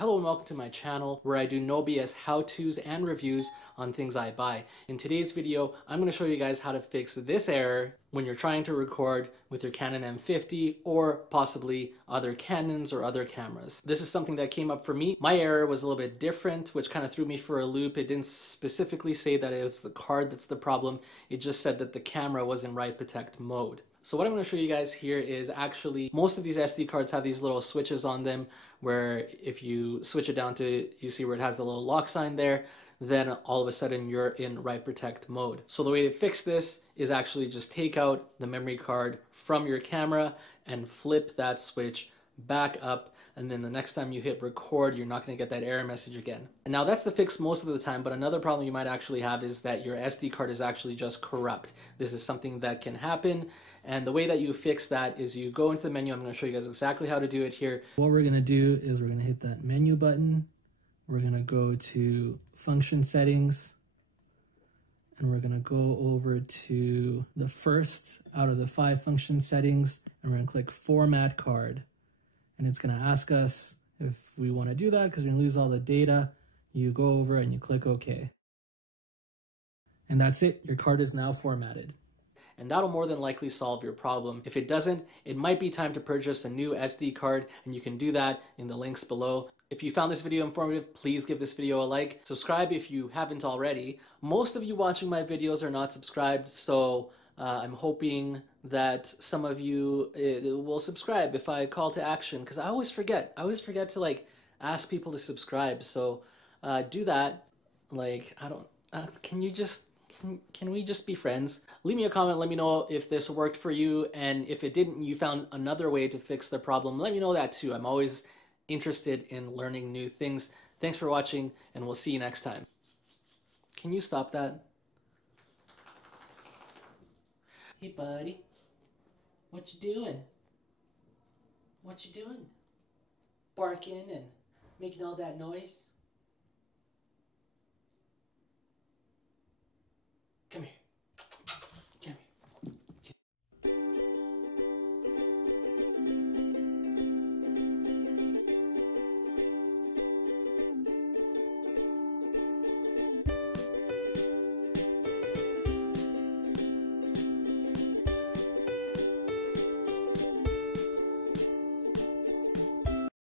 Hello and welcome to my channel where I do no BS how-tos and reviews on things I buy. In today's video, I'm going to show you guys how to fix this error when you're trying to record with your Canon M50 or possibly other Canons or other cameras. This is something that came up for me. My error was a little bit different, which kind of threw me for a loop. It didn't specifically say that it was the card that's the problem. It just said that the camera was in write protect mode. So what I'm going to show you guys here is actually most of these SD cards have these little switches on them where if you switch it down to, you see where it has the little lock sign there, then all of a sudden you're in write protect mode. So the way to fix this is actually just take out the memory card from your camera and flip that switch back up, and then the next time you hit record, you're not going to get that error message again. And now that's the fix most of the time, but another problem you might actually have is that your SD card is actually just corrupt. This is something that can happen, and the way that you fix that is you go into the menu. I'm going to show you guys exactly how to do it here. What we're going to do is we're going to hit that menu button. We're going to go to function settings, and we're going to go over to the first out of the 5 function settings, and we're going to click format card. And it's going to ask us if we want to do that because we're going to lose all the data. You go over and you click OK. And that's it. Your card is now formatted. And that'll more than likely solve your problem. If it doesn't, it might be time to purchase a new SD card, and you can do that in the links below. If you found this video informative, please give this video a like. Subscribe if you haven't already. Most of you watching my videos are not subscribed, so I'm hoping that some of you will subscribe if I call to action, because I always forget. I always forget to like ask people to subscribe. So do that. Like, I don't. Can we just be friends? Leave me a comment. Let me know if this worked for you, and if it didn't, you found another way to fix the problem. Let me know that too. I'm always interested in learning new things. Thanks for watching, and we'll see you next time. Can you stop that? Hey buddy, what you doing? What you doing? Barking and making all that noise?